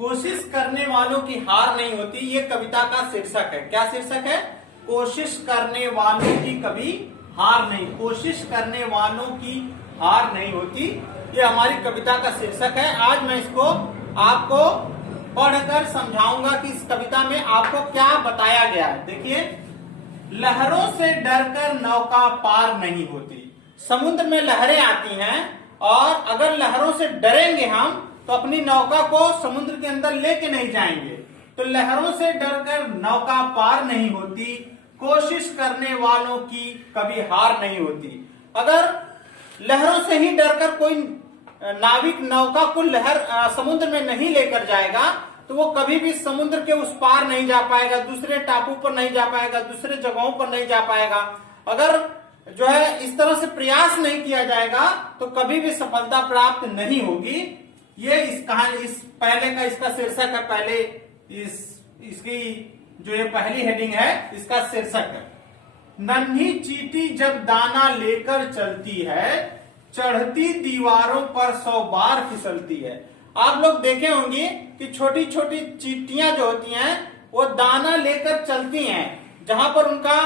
कोशिश करने वालों की हार नहीं होती, ये कविता का शीर्षक है। क्या शीर्षक है? कोशिश करने वालों की कभी हार नहीं, कोशिश करने वालों की हार नहीं होती, ये हमारी कविता का शीर्षक है। आज मैं इसको आपको पढ़कर समझाऊंगा कि इस कविता में आपको क्या बताया गया है। देखिए, लहरों से डरकर नौका पार नहीं होती। समुद्र में लहरें आती हैं और अगर लहरों से डरेंगे हम तो अपनी नौका को समुद्र के अंदर लेके नहीं जाएंगे। तो लहरों से डरकर नौका पार नहीं होती, कोशिश करने वालों की कभी हार नहीं होती। अगर लहरों से ही डरकर कोई नाविक नौका को समुद्र में नहीं लेकर जाएगा तो वो कभी भी समुद्र के उस पार नहीं जा पाएगा, दूसरे टापू पर नहीं जा पाएगा, दूसरे जगहों पर नहीं जा पाएगा। अगर जो है इस तरह से प्रयास नहीं किया जाएगा तो कभी भी सफलता प्राप्त नहीं होगी। ये इस कहानी, इस पहले का इसका शीर्षक है। पहले इसकी जो ये पहली हेडिंग है इसका शीर्षक है, नन्ही चींटी जब दाना लेकर चलती है, चढ़ती दीवारों पर 100 बार फिसलती है। आप लोग देखे होंगे कि छोटी छोटी चींटियां जो होती हैं वो दाना लेकर चलती हैं। जहां पर उनका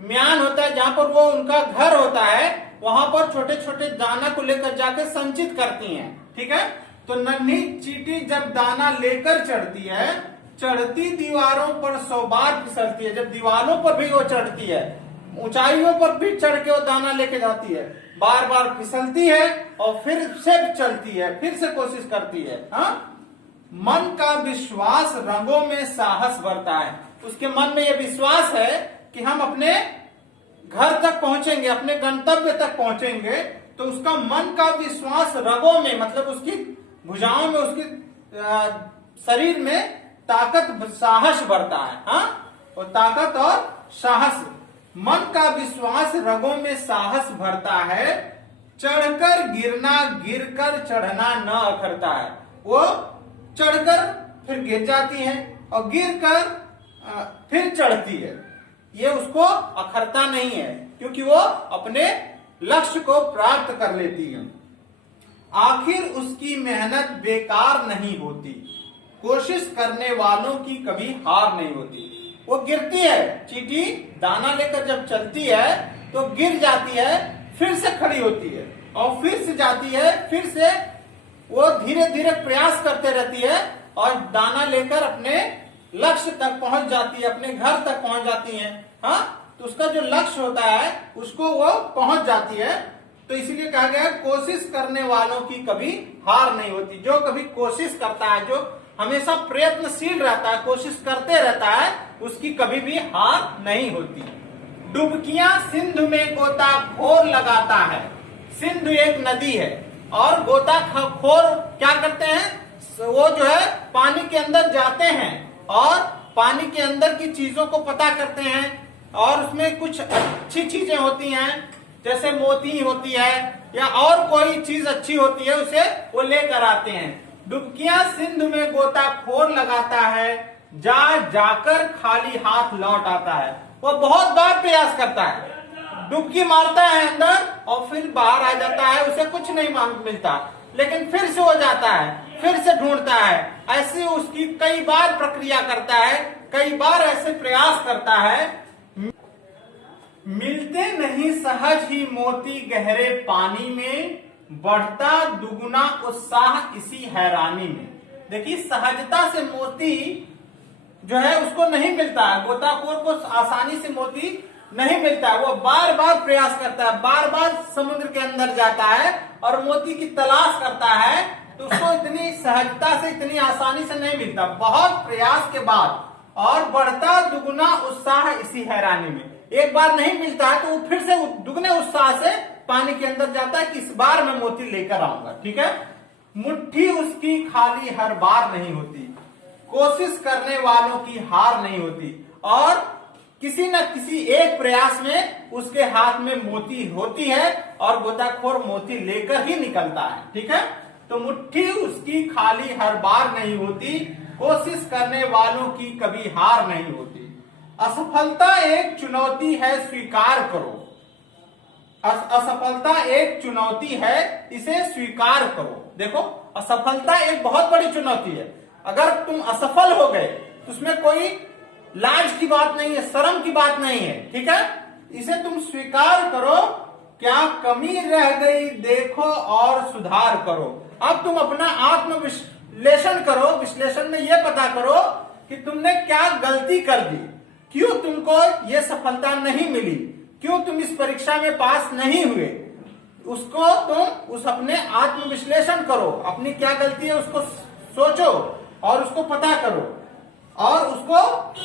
म्यान होता है, जहां पर वो उनका घर होता है, वहां पर छोटे छोटे दाना को लेकर जाकर संचित करती हैं। ठीक है, तो नन्ही चींटी जब दाना लेकर चढ़ती है, चढ़ती दीवारों पर 100 बार फिसलती है। जब दीवारों पर भी वो चढ़ती है, ऊंचाइयों पर भी चढ़ के वो दाना लेके जाती है, बार बार फिसलती है और फिर से चलती है, फिर से कोशिश करती है। हाँ, मन का विश्वास रंगों में साहस भरता है। उसके मन में यह विश्वास है कि हम अपने घर तक पहुंचेंगे, अपने गंतव्य तक पहुंचेंगे। तो उसका मन का विश्वास रगों में, मतलब उसकी भुजाओं में, उसकी शरीर में ताकत साहस भरता है। हाँ, और ताकत और साहस, मन का विश्वास रगों में साहस भरता है, चढ़कर गिरना गिरकर चढ़ना न अखरता है। वो चढ़कर फिर गिर जाती है और गिरकर फिर चढ़ती है, ये उसको अखरता नहीं है क्योंकि वो अपने लक्ष्य को प्राप्त कर लेती है। आखिर उसकी मेहनत बेकार नहीं होती, कोशिश करने वालों की कभी हार नहीं होती। वो गिरती है, चींटी दाना लेकर जब चलती है तो गिर जाती है, फिर से खड़ी होती है और फिर से जाती है, फिर से वो धीरे धीरे प्रयास करते रहती है और दाना लेकर अपने लक्ष्य तक पहुंच जाती है, अपने घर तक पहुंच जाती है। हाँ, तो उसका जो लक्ष्य होता है उसको वो पहुंच जाती है। तो इसीलिए कहा गया है, कोशिश करने वालों की कभी हार नहीं होती। जो कभी कोशिश करता है, जो हमेशा प्रयत्नशील रहता है, कोशिश करते रहता है, उसकी कभी भी हार नहीं होती। डुबकियां सिंधु में गोताखोर लगाता है। सिंधु एक नदी है और गोताखोर क्या करते हैं, वो जो है पानी के अंदर जाते हैं और पानी के अंदर की चीजों को पता करते हैं और उसमें कुछ अच्छी चीजें होती हैं, जैसे मोती होती है या और कोई चीज अच्छी होती है, उसे वो लेकर आते हैं। डुबकियां सिंधु में गोताखोर लगाता है, जा जाकर खाली हाथ लौट आता है। वो बहुत बार प्रयास करता है, डुबकी मारता है अंदर और फिर बाहर आ जाता है, उसे कुछ नहीं मिलता, लेकिन फिर से हो जाता है, फिर से ढूंढता है। ऐसे उसकी कई बार प्रक्रिया करता है, कई बार ऐसे प्रयास करता है। मिलते नहीं सहज ही मोती गहरे पानी में, बढ़ता दुगुना उत्साह इसी हैरानी में। देखिए, सहजता से मोती जो है उसको नहीं मिलता है, गोताखोर को आसानी से मोती नहीं मिलता है। वो बार बार प्रयास करता है, बार बार समुद्र के अंदर जाता है और मोती की तलाश करता है, तो उसको इतनी सहजता से, इतनी आसानी से नहीं मिलता। बहुत प्रयास के बाद और बढ़ता दुगुना उत्साह इसी हैरानी में, एक बार नहीं मिलता है तो वो फिर से दुगने उत्साह से पानी के अंदर जाता है कि इस बार मैं मोती लेकर आऊंगा। ठीक है, मुट्ठी उसकी खाली हर बार नहीं होती, कोशिश करने वालों की हार नहीं होती और किसी न किसी एक प्रयास में उसके हाथ में मोती होती है और गोताखोर मोती लेकर ही निकलता है। ठीक है, तो मुट्ठी उसकी खाली हर बार नहीं होती, कोशिश करने वालों की कभी हार नहीं होती। असफलता एक चुनौती है, स्वीकार करो। असफलता एक चुनौती है, इसे स्वीकार करो। देखो, असफलता एक बहुत बड़ी चुनौती है। अगर तुम असफल हो गए तो उसमें कोई लाज की बात नहीं है, शर्म की बात नहीं है, ठीक है। इसे तुम स्वीकार करो, क्या कमी रह गई देखो और सुधार करो। अब तुम अपना आत्म विश्लेषण करो, विश्लेषण में यह पता करो कि तुमने क्या गलती कर दी, क्यों तुमको ये सफलता नहीं मिली, क्यों तुम इस परीक्षा में पास नहीं हुए। उसको तुम उस अपने आत्म विश्लेषण करो, अपनी क्या गलती है उसको सोचो और उसको पता करो और उसको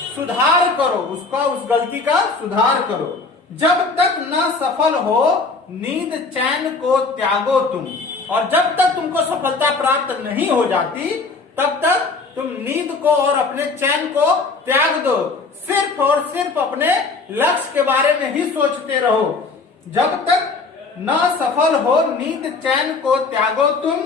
सुधार करो, उसका उस गलती का सुधार करो। जब तक न सफल हो नींद चैन को त्यागो तुम, और जब तक तुमको सफलता प्राप्त नहीं हो जाती तब तक तुम नींद को और अपने चैन को त्याग दो, सिर्फ और सिर्फ अपने लक्ष्य के बारे में ही सोचते रहो। जब तक न सफल हो नींद चैन को त्यागो तुम,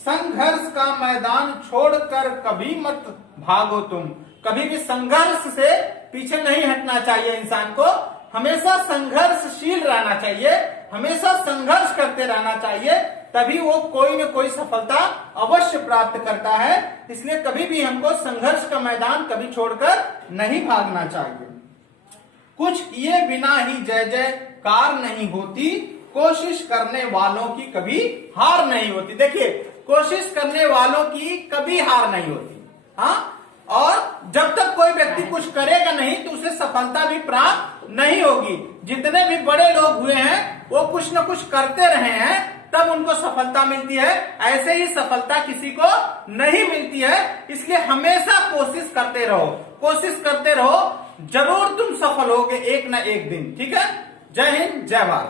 संघर्ष का मैदान छोड़कर कभी मत भागो तुम। कभी भी संघर्ष से पीछे नहीं हटना चाहिए इंसान को, हमेशा संघर्षशील रहना चाहिए, हमेशा संघर्ष करते रहना चाहिए, तभी वो कोई न कोई सफलता अवश्य प्राप्त करता है। इसलिए कभी भी हमको संघर्ष का मैदान कभी छोड़कर नहीं भागना चाहिए। कुछ किए बिना ही जय जयकार नहीं होती, कोशिश करने वालों की कभी हार नहीं होती। देखिए, कोशिश करने वालों की कभी हार नहीं होती, हाँ। और जब तक कोई व्यक्ति कुछ करेगा नहीं तो उसे सफलता भी प्राप्त नहीं होगी। जितने भी बड़े लोग हुए हैं वो कुछ न कुछ करते रहे हैं तब उनको सफलता मिलती है, ऐसे ही सफलता किसी को नहीं मिलती है। इसलिए हमेशा कोशिश करते रहो, कोशिश करते रहो, जरूर तुम सफल होगे एक न एक दिन, ठीक है। जय हिंद, जय भारत।